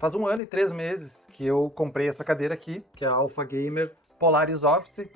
Faz 1 ano e 3 meses que eu comprei essa cadeira aqui, que é a Alpha Gamer Polaris Office,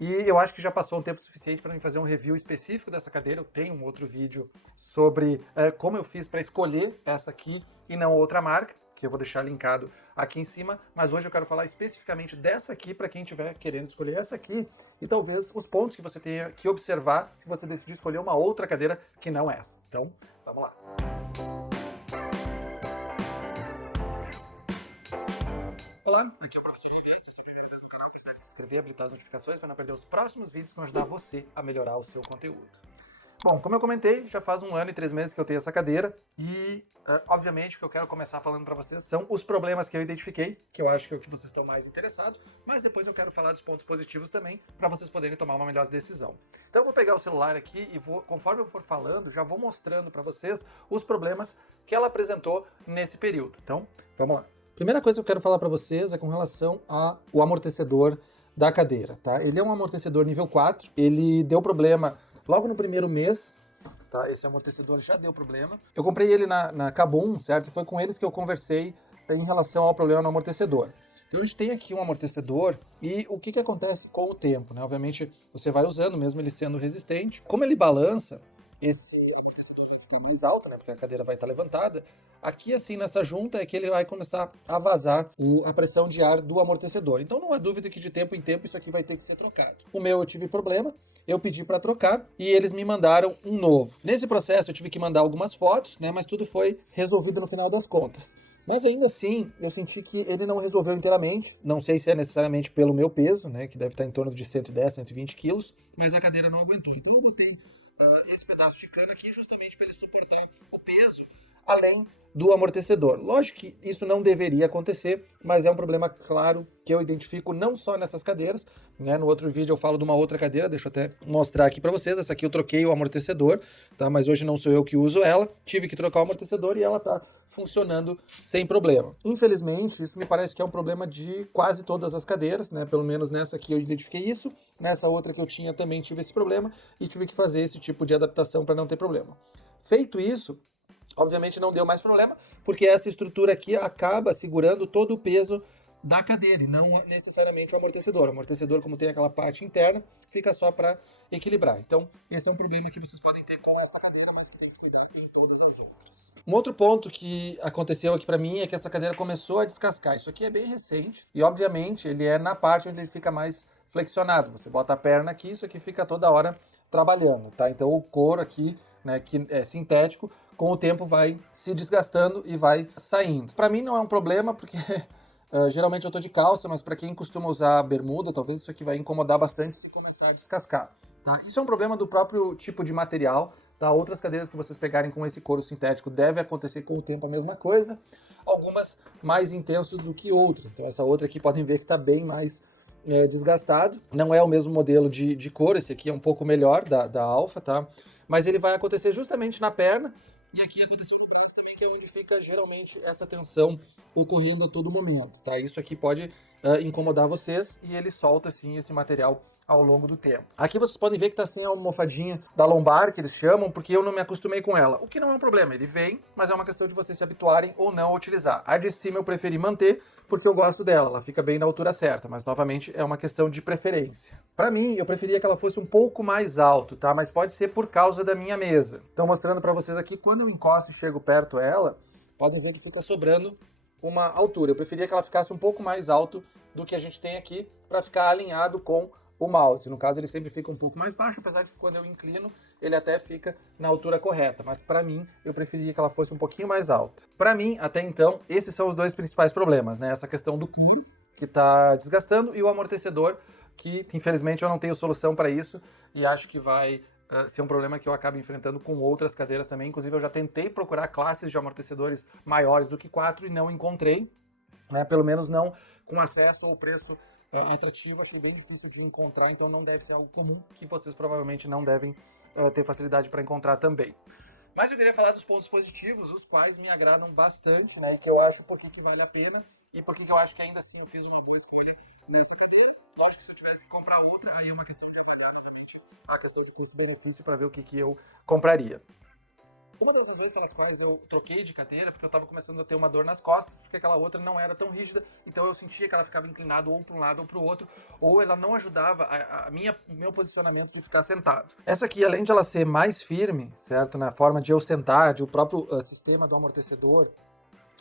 e eu acho que já passou um tempo suficiente para mim fazer um review específico dessa cadeira. Eu tenho um outro vídeo sobre como eu fiz para escolher essa aqui e não outra marca, que eu vou deixar linkado aqui em cima, mas hoje eu quero falar especificamente dessa aqui para quem estiver querendo escolher essa aqui e talvez os pontos que você tenha que observar se você decidir escolher uma outra cadeira que não essa. Então, vamos lá. Olá, aqui é o professor Rivier. Se você é a primeira vez no canal, não se inscrever e habilitar as notificações para não perder os próximos vídeos que vão ajudar você a melhorar o seu conteúdo. Bom, como eu comentei, já faz 1 ano e 3 meses que eu tenho essa cadeira e, obviamente, o que eu quero começar falando para vocês são os problemas que eu identifiquei, que eu acho que é o que vocês estão mais interessados, mas depois eu quero falar dos pontos positivos também, para vocês poderem tomar uma melhor decisão. Então eu vou pegar o celular aqui e conforme eu for falando, já vou mostrando para vocês os problemas que ela apresentou nesse período. Então, vamos lá. Primeira coisa que eu quero falar para vocês é com relação ao amortecedor da cadeira, tá? Ele é um amortecedor nível 4, ele deu problema logo no primeiro mês, tá? Esse amortecedor já deu problema. Eu comprei ele na Kabum, certo? Foi com eles que eu conversei em relação ao problema no amortecedor. Então a gente tem aqui um amortecedor e o que acontece com o tempo, né? Obviamente você vai usando, mesmo ele sendo resistente. Como ele balança, esse fica mais alto, né? Porque a cadeira vai estar levantada. Aqui, assim, nessa junta é que ele vai começar a vazar a pressão de ar do amortecedor. Então não há dúvida que de tempo em tempo isso aqui vai ter que ser trocado. O meu eu tive problema, eu pedi para trocar e eles me mandaram um novo. Nesse processo eu tive que mandar algumas fotos, né? Mas tudo foi resolvido no final das contas. Mas ainda assim, eu senti que ele não resolveu inteiramente. Não sei se é necessariamente pelo meu peso, né? Que deve estar em torno de 110, 120 quilos. Mas a cadeira não aguentou. Então eu botei esse pedaço de cana aqui justamente para ele suportar o peso, além do amortecedor. Lógico que isso não deveria acontecer, mas é um problema claro que eu identifico não só nessas cadeiras, né? No outro vídeo eu falo de uma outra cadeira, deixa eu até mostrar aqui para vocês. Essa aqui eu troquei o amortecedor, tá? Mas hoje não sou eu que uso ela, tive que trocar o amortecedor e ela tá funcionando sem problema. Infelizmente, isso me parece que é um problema de quase todas as cadeiras, né? Pelo menos nessa aqui eu identifiquei isso, nessa outra que eu tinha também tive esse problema e tive que fazer esse tipo de adaptação para não ter problema. Feito isso, obviamente não deu mais problema, porque essa estrutura aqui acaba segurando todo o peso da cadeira e não necessariamente o amortecedor. O amortecedor, como tem aquela parte interna, fica só para equilibrar. Então, esse é um problema que vocês podem ter com essa cadeira, mas que tem que cuidar em todas as outras. Um outro ponto que aconteceu aqui para mim é que essa cadeira começou a descascar. Isso aqui é bem recente e, obviamente, ele é na parte onde ele fica mais flexionado. Você bota a perna aqui, isso aqui fica toda hora trabalhando, tá? Então, o couro aqui, né, que é sintético, com o tempo vai se desgastando e vai saindo. Para mim não é um problema, porque geralmente eu tô de calça, mas para quem costuma usar bermuda, talvez isso aqui vai incomodar bastante se começar a descascar. Tá? Isso é um problema do próprio tipo de material. Tá? Outras cadeiras que vocês pegarem com esse couro sintético deve acontecer com o tempo a mesma coisa. Algumas mais intensos do que outras. Então essa outra aqui podem ver que está bem mais desgastado. Não é o mesmo modelo de couro, esse aqui é um pouco melhor da Alpha, tá? Mas ele vai acontecer justamente na perna. E aqui aconteceu também que é onde fica geralmente essa tensão ocorrendo a todo momento, tá? Isso aqui pode incomodar vocês e ele solta assim esse material ao longo do tempo. Aqui vocês podem ver que tá assim a almofadinha da lombar, que eles chamam, porque eu não me acostumei com ela. O que não é um problema, ele vem, mas é uma questão de vocês se habituarem ou não a utilizar. A de cima eu preferi manter, porque eu gosto dela, ela fica bem na altura certa, mas novamente é uma questão de preferência. Para mim, eu preferia que ela fosse um pouco mais alto, tá? Mas pode ser por causa da minha mesa. Então mostrando para vocês aqui, quando eu encosto e chego perto dela, podem ver que fica sobrando uma altura. Eu preferia que ela ficasse um pouco mais alto do que a gente tem aqui, para ficar alinhado com o mouse. No caso, ele sempre fica um pouco mais baixo, apesar que quando eu inclino, ele até fica na altura correta. Mas para mim, eu preferia que ela fosse um pouquinho mais alta. Para mim, até então, esses são os dois principais problemas, né? Essa questão do câmbio, que está desgastando, e o amortecedor, que infelizmente eu não tenho solução para isso, e acho que vai ser um problema que eu acabo enfrentando com outras cadeiras também. Inclusive, eu já tentei procurar classes de amortecedores maiores do que 4 e não encontrei, né? Pelo menos não com acesso ou preço atrativo. Achei bem difícil de encontrar, então não deve ser algo comum, que vocês provavelmente não devem ter facilidade para encontrar também. Mas eu queria falar dos pontos positivos, os quais me agradam bastante, né? E que eu acho por que vale a pena e por que eu acho que ainda assim eu fiz uma boa escolha nessa cadeira. Lógico que se eu tivesse que comprar outra, aí é uma questão de avaliar realmente a questão do custo-benefício para ver o que eu compraria. Uma das razões pelas quais eu troquei de cadeira, porque eu estava começando a ter uma dor nas costas, porque aquela outra não era tão rígida, então eu sentia que ela ficava inclinada ou para um lado ou para o outro, ou ela não ajudava o meu posicionamento de ficar sentado. Essa aqui, além de ela ser mais firme, certo, na forma de eu sentar, de o próprio sistema do amortecedor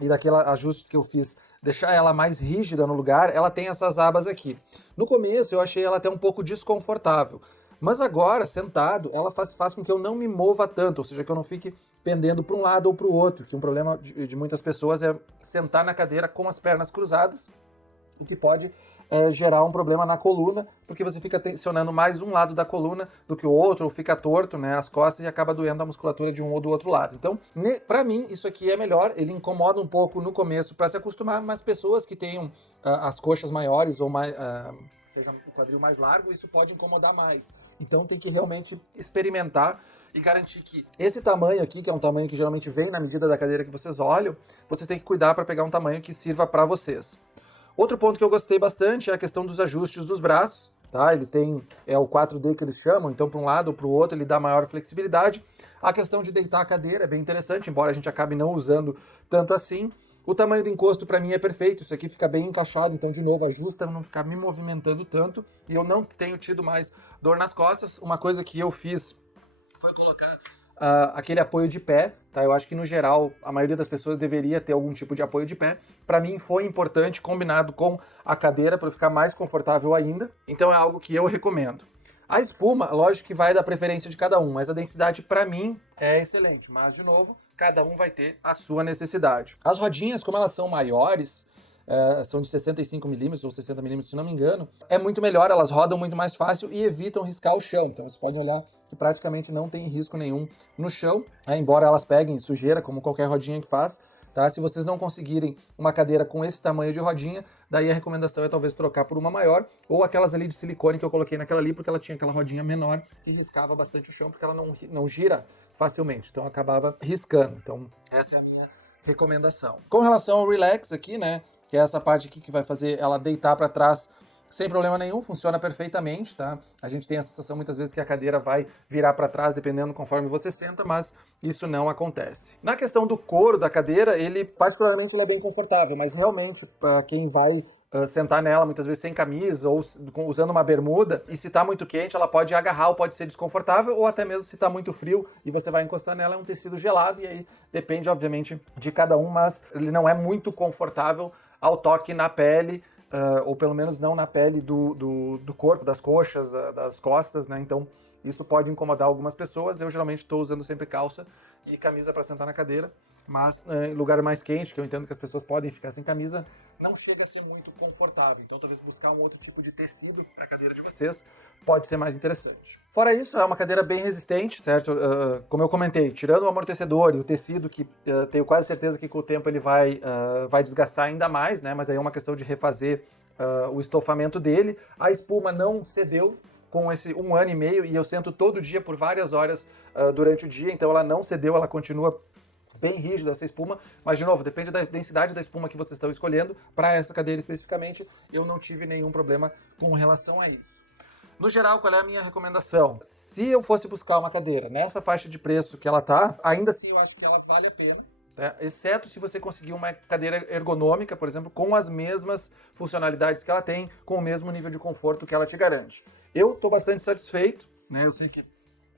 e daquele ajuste que eu fiz, deixar ela mais rígida no lugar, ela tem essas abas aqui. No começo eu achei ela até um pouco desconfortável, mas agora, sentado, ela faz com que eu não me mova tanto, ou seja, que eu não fique pendendo para um lado ou para o outro, que um problema de muitas pessoas é sentar na cadeira com as pernas cruzadas, o que pode gerar um problema na coluna, porque você fica tensionando mais um lado da coluna do que o outro, ou fica torto, né, as costas, e acaba doendo a musculatura de um ou do outro lado. Então, para mim, isso aqui é melhor. Ele incomoda um pouco no começo para se acostumar, mas pessoas que tenham as coxas maiores ou mais, seja o quadril mais largo, isso pode incomodar mais. Então, tem que realmente experimentar e garantir que esse tamanho aqui, que é um tamanho que geralmente vem na medida da cadeira que vocês olham, vocês têm que cuidar para pegar um tamanho que sirva para vocês. Outro ponto que eu gostei bastante é a questão dos ajustes dos braços, tá? Ele tem o 4D que eles chamam, então para um lado ou para o outro ele dá maior flexibilidade. A questão de deitar a cadeira é bem interessante, embora a gente acabe não usando tanto assim. O tamanho do encosto para mim é perfeito, isso aqui fica bem encaixado, então de novo ajusta para não ficar me movimentando tanto, e eu não tenho tido mais dor nas costas. Uma coisa que eu fiz foi colocar aquele apoio de pé, tá? Eu acho que no geral a maioria das pessoas deveria ter algum tipo de apoio de pé. Para mim foi importante, combinado com a cadeira para ficar mais confortável ainda. Então é algo que eu recomendo. A espuma, lógico que vai da preferência de cada um, mas a densidade para mim é excelente. Mas de novo, cada um vai ter a sua necessidade. As rodinhas, como elas são maiores, são de 65mm ou 60mm, se não me engano, é muito melhor, elas rodam muito mais fácil e evitam riscar o chão. Então vocês podem olhar que praticamente não tem risco nenhum no chão, embora elas peguem sujeira, como qualquer rodinha que faz. Tá? Se vocês não conseguirem uma cadeira com esse tamanho de rodinha, daí a recomendação é talvez trocar por uma maior, ou aquelas ali de silicone que eu coloquei naquela ali, porque ela tinha aquela rodinha menor que riscava bastante o chão, porque ela não gira facilmente, então acabava riscando. Então essa é a minha recomendação. Com relação ao relax aqui, né, que é essa parte aqui que vai fazer ela deitar para trás sem problema nenhum, funciona perfeitamente, tá? A gente tem a sensação muitas vezes que a cadeira vai virar para trás, dependendo conforme você senta, mas isso não acontece. Na questão do couro da cadeira, ele particularmente ele é bem confortável, mas realmente para quem vai sentar nela muitas vezes sem camisa ou usando uma bermuda, e se tá muito quente ela pode agarrar ou pode ser desconfortável, ou até mesmo se tá muito frio e você vai encostar nela é um tecido gelado, e aí depende obviamente de cada um, mas ele não é muito confortável ao toque na pele, ou pelo menos não na pele do corpo, das coxas, das costas, né? Então isso pode incomodar algumas pessoas. Eu geralmente estou usando sempre calça e camisa para sentar na cadeira, mas em lugar mais quente, que eu entendo que as pessoas podem ficar sem camisa, não chega a ser muito confortável. Então talvez buscar um outro tipo de tecido para a cadeira de vocês pode ser mais interessante. Fora isso, é uma cadeira bem resistente, certo? Como eu comentei, tirando o amortecedor e o tecido, que tenho quase certeza que com o tempo ele vai desgastar ainda mais, né? Mas aí é uma questão de refazer o estofamento dele. A espuma não cedeu com esse 1 ano e meio, e eu sento todo dia por várias horas durante o dia, então ela não cedeu, ela continua bem rígida essa espuma, mas de novo, depende da densidade da espuma que vocês estão escolhendo. Para essa cadeira especificamente, eu não tive nenhum problema com relação a isso. No geral, qual é a minha recomendação? Se eu fosse buscar uma cadeira nessa faixa de preço que ela tá, ainda assim eu acho que ela vale a pena, tá? Exceto se você conseguir uma cadeira ergonômica, por exemplo, com as mesmas funcionalidades que ela tem, com o mesmo nível de conforto que ela te garante. Eu estou bastante satisfeito, né? Eu sei que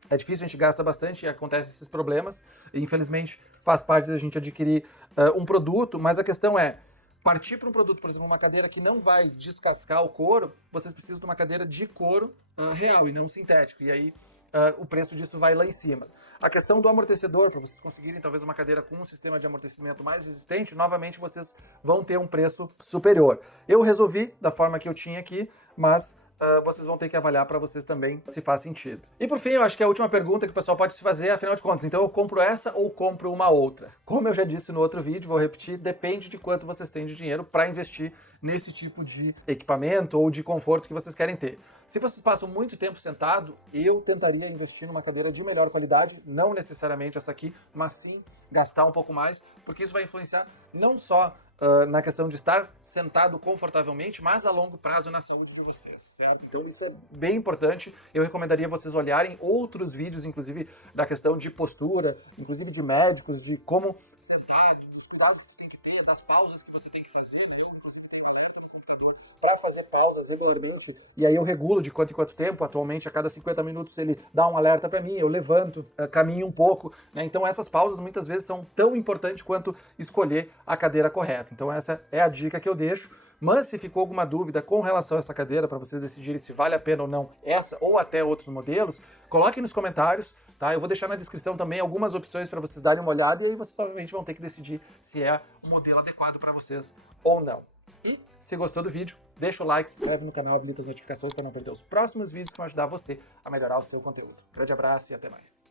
é difícil, a gente gasta bastante e acontecem esses problemas, e infelizmente faz parte da gente adquirir um produto, mas a questão é, partir para um produto, por exemplo, uma cadeira que não vai descascar o couro, vocês precisam de uma cadeira de couro real e não sintético, e aí o preço disso vai lá em cima. A questão do amortecedor, para vocês conseguirem talvez uma cadeira com um sistema de amortecimento mais resistente, novamente vocês vão ter um preço superior. Eu resolvi da forma que eu tinha aqui, mas vocês vão ter que avaliar para vocês também se faz sentido. E por fim, eu acho que a última pergunta que o pessoal pode se fazer, afinal de contas, então eu compro essa ou compro uma outra? Como eu já disse no outro vídeo, vou repetir, depende de quanto vocês têm de dinheiro para investir nesse tipo de equipamento ou de conforto que vocês querem ter. Se vocês passam muito tempo sentado, eu tentaria investir numa cadeira de melhor qualidade, não necessariamente essa aqui, mas sim gastar um pouco mais, porque isso vai influenciar não só na questão de estar sentado confortavelmente, mas a longo prazo na saúde de vocês, certo? Então isso é bem importante. Eu recomendaria vocês olharem outros vídeos, inclusive da questão de postura, inclusive de médicos, de como sentar, do cuidado que tem que ter, das pausas que você tem que fazer. Eu tenho alerta no computador para fazer pausas regularmente, e aí eu regulo de quanto em quanto tempo. Atualmente, a cada 50 minutos ele dá um alerta para mim, eu levanto, caminho um pouco, né? Então essas pausas muitas vezes são tão importantes quanto escolher a cadeira correta. Então essa é a dica que eu deixo. Mas se ficou alguma dúvida com relação a essa cadeira, para vocês decidirem se vale a pena ou não essa ou até outros modelos, coloquem nos comentários, tá? Eu vou deixar na descrição também algumas opções para vocês darem uma olhada, e aí vocês provavelmente vão ter que decidir se é o modelo adequado para vocês ou não. E se gostou do vídeo, deixa o like, se inscreve no canal, habilita as notificações para não perder os próximos vídeos que vão ajudar você a melhorar o seu conteúdo. Grande abraço e até mais.